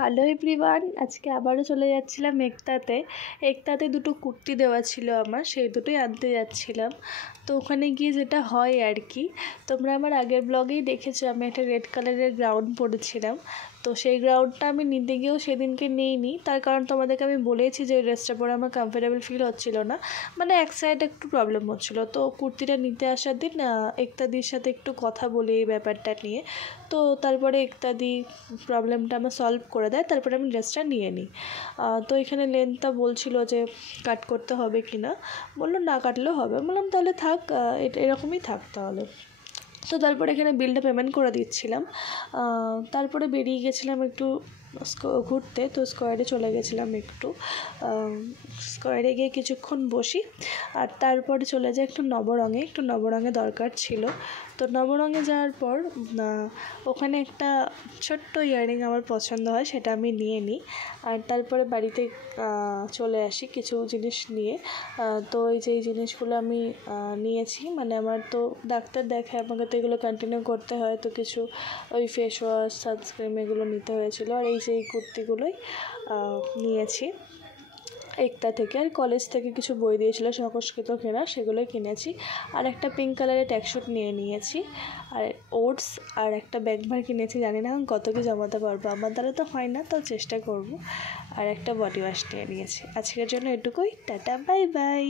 Hello everyone, আজকে আবারও চলে যাচ্ছিলাম একতাতে দুটো কুর্তি দেওয়া ছিল আমার, সেই দুটোই আনতে যাচ্ছিলাম। তো ওখানে গিয়ে যেটা হয় আর কি, তোমরা আমার আগের ব্লগেই দেখেছো আমি একটা রেড কালারের গ্রাউন্ড পরেছিলাম। তো সেই গ্রাউন্ডটা আমি নিতে গিয়েও সেদিনকে নিইনি, তার কারণ তোমাদেরকে আমি বলেছি যে ড্রেসটা পরে আমার কমফোর্টেবল ফিল হচ্ছিল না, মানে এক সাইডে একটু প্রবলেম হচ্ছিলো। তো কুর্তিটা নিতে আসার দিন একতাদির সাথে একটু কথা বলি এই ব্যাপারটা নিয়ে। তো তারপরে একতাদি প্রবলেমটা আমার সলভ করে দেয়, তারপরে আমি ড্রেসটা নিয়ে নিই। তো এখানে লেন্থটা বলছিল যে কাট করতে হবে কি না, বললো না কাটলেও হবে। বললাম তাহলে থাক, এরকমই থাক তাহলে। তো তারপরে এখানে বিলটা পেমেন্ট করে দিচ্ছিলাম। তারপরে বেরিয়ে গেছিলাম একটু ঘুরতে। তো স্কোয়ারে চলে গেছিলাম একটু, স্কোয়ারে গিয়ে কিছুক্ষণ বসি, আর তারপরে চলে যাই একটু নবরঙে দরকার ছিল। তো নবরঙে যাওয়ার পর ওখানে একটা ছোট্ট ইয়াররিং আমার পছন্দ হয়, সেটা আমি নিয়ে নিই। আর তারপরে বাড়িতে চলে আসি কিছু জিনিস নিয়ে। তো এই যে এই জিনিসগুলো আমি নিয়েছি, মানে আমার তো ডাক্তার দেখায়, আমাকে তো এগুলো কন্টিনিউ করতে হয়। তো কিছু ওই ফেস ওয়াশ, সানস্ক্রিন এগুলো নিতে হয়েছিল। আর এই যে এই কুর্তিগুলোই নিয়েছি একতা থেকে। আর কলেজ থেকে কিছু বই দিয়েছিল সংস্কৃত কেনা, সেগুলোই কিনেছি। আর একটা পিঙ্ক কালারের ট্যাক্সুট নিয়ে নিয়েছি, আর ওটস আর একটা ব্যাগভার কিনেছি। জানি না এখন কত কি জমাতে পারবো, আমার দ্বারা তো হয় না, তাও চেষ্টা করব। আর একটা বডি ওয়াশ নিয়ে নিয়েছি। আজকের জন্য এটুকুই, টাটা বাই বাই।